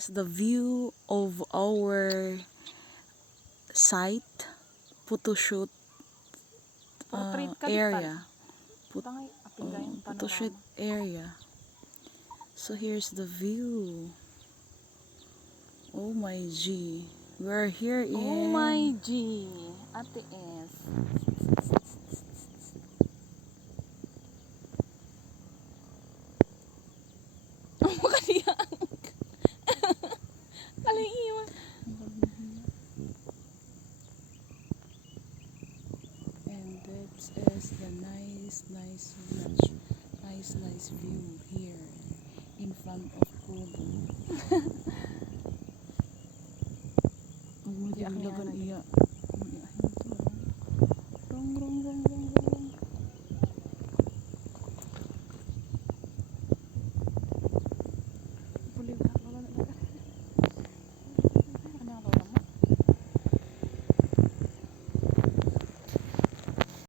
is the view of our site photo shoot area. Photo shoot area. So here's the view. Oh my G. We're here in... Oh my G. Ate S. Ang makaliang. Kaliiwan. And that is the nice view here in front of Kubo.